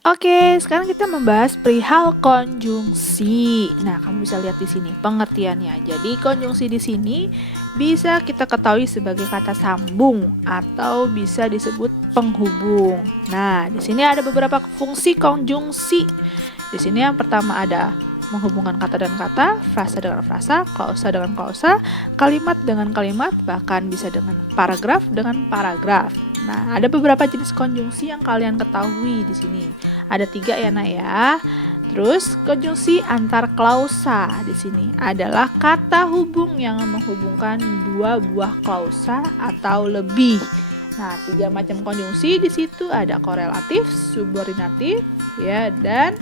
Oke, sekarang kita membahas perihal konjungsi. Nah, kamu bisa lihat di sini pengertiannya. Jadi, konjungsi di sini bisa kita ketahui sebagai kata sambung atau bisa disebut penghubung. Nah, di sini ada beberapa fungsi konjungsi. Di sini yang pertama ada menghubungkan kata dengan kata, frasa dengan frasa, klausa dengan klausa, kalimat dengan kalimat, bahkan bisa dengan paragraf dengan paragraf. Nah, ada beberapa jenis konjungsi yang kalian ketahui di sini. Ada 3 ya, Nak ya. Terus konjungsi antar klausa di sini adalah kata hubung yang menghubungkan 2 buah klausa atau lebih. Nah, 3 macam konjungsi di situ ada korelatif, subordinatif, ya, dan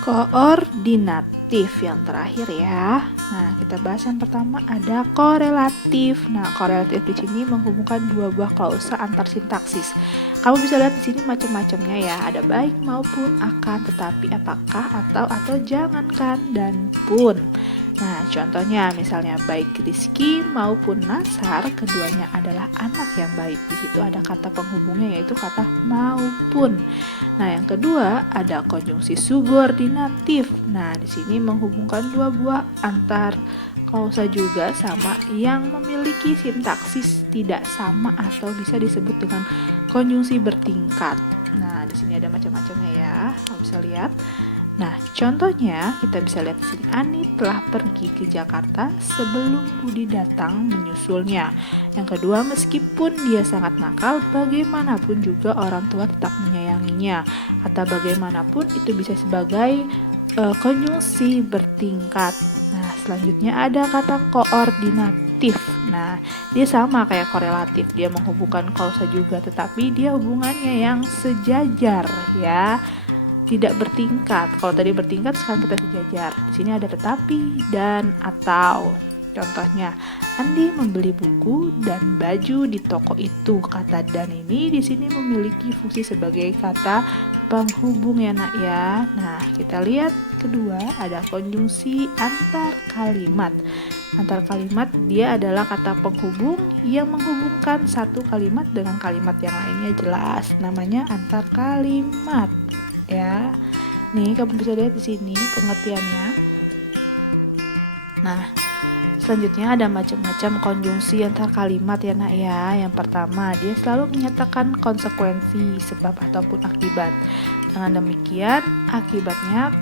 koordinatif yang terakhir ya. Nah, kita bahas yang pertama ada korelatif. Nah, korelatif di sini menghubungkan 2 buah klausa antar sintaksis. Kamu bisa lihat di sini macam-macamnya ya. Ada baik maupun, akan, tetapi, apakah, atau jangankan, dan pun. Nah, contohnya misalnya baik Rizky maupun Nasar, keduanya adalah anak yang baik. Di situ ada kata penghubungnya yaitu kata maupun. Nah, yang kedua ada konjungsi subordinatif. Nah, di sini menghubungkan 2 buah antar klausa juga sama yang memiliki sintaksis tidak sama atau bisa disebut dengan konjungsi bertingkat. Nah, di sini ada macam-macamnya ya. Kamu bisa lihat. Nah, contohnya kita bisa lihat di sini. Ani telah pergi ke Jakarta sebelum Budi datang menyusulnya. Yang kedua, meskipun dia sangat nakal, bagaimanapun juga orang tua tetap menyayanginya. Kata bagaimanapun itu bisa sebagai konjungsi bertingkat. Nah, selanjutnya ada kata koordinatif. Nah, dia sama kayak korelatif. Dia menghubungkan klausa juga, tetapi dia hubungannya yang sejajar ya. Tidak bertingkat. Kalau tadi bertingkat, sekarang kita sejajar. Di sini ada tetapi dan atau. Contohnya, Andi membeli buku dan baju di toko itu. Kata dan ini di sini memiliki fungsi sebagai kata penghubung ya, Nak ya. Nah, kita lihat kedua ada konjungsi antar kalimat. Antar kalimat dia adalah kata penghubung yang menghubungkan satu kalimat dengan kalimat yang lainnya, jelas namanya antar kalimat. Ya, nih kamu bisa lihat di sini pengertiannya. Nah, selanjutnya ada macam-macam konjungsi antar kalimat ya, Nak ya. Yang pertama, dia selalu menyatakan konsekuensi, sebab ataupun akibat. Dengan demikian, akibatnya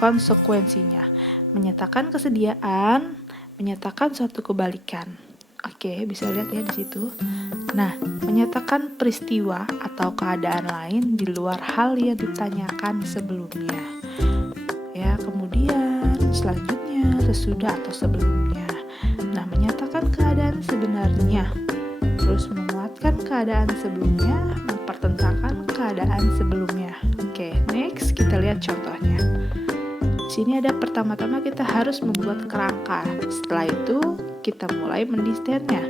konsekuensinya. Menyatakan kesediaan, menyatakan suatu kebalikan. Oke, bisa lihat ya di situ. Nah, menyatakan peristiwa atau keadaan lain di luar hal yang ditanyakan sebelumnya. Ya, kemudian selanjutnya sesudah atau sebelumnya. Nah, menyatakan keadaan sebenarnya. Terus menguatkan keadaan sebelumnya, mempertentangkan keadaan sebelumnya. Oke, next kita lihat contohnya. Di sini ada pertama-tama kita harus membuat kerangka. Setelah itu kita mulai mendesainnya.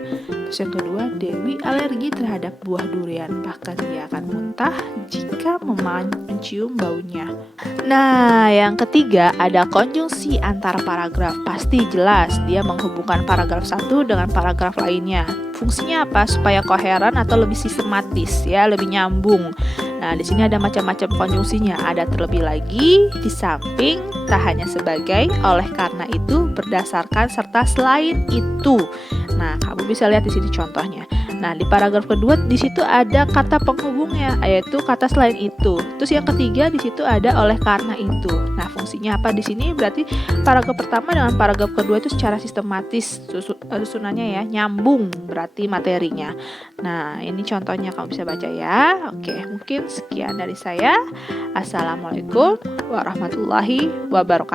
Terus yang kedua, Dewi alergi terhadap buah durian, bahkan dia akan muntah jika mencium baunya. Nah, yang ketiga ada konjungsi antar paragraf. Pasti jelas dia menghubungkan paragraf satu dengan paragraf lainnya. Fungsinya apa? Supaya koheren atau lebih sistematis ya, lebih nyambung. Nah, di sini ada macam-macam konjungsinya. Ada terlebih lagi, di samping, tak hanya sebagai, oleh karena itu, berdasarkan, serta selain itu. Nah, kamu bisa lihat di sini contohnya. Nah, di paragraf kedua di situ ada kata penghubungnya, yaitu kata selain itu. Terus yang ketiga di situ ada oleh karena itu. Nah, fungsinya apa di sini? Berarti paragraf pertama dengan paragraf kedua itu secara sistematis susunannya ya, nyambung berarti materinya. Nah, ini contohnya kamu bisa baca ya. Oke, mungkin sekian dari saya. Assalamualaikum warahmatullahi wabarakatuh.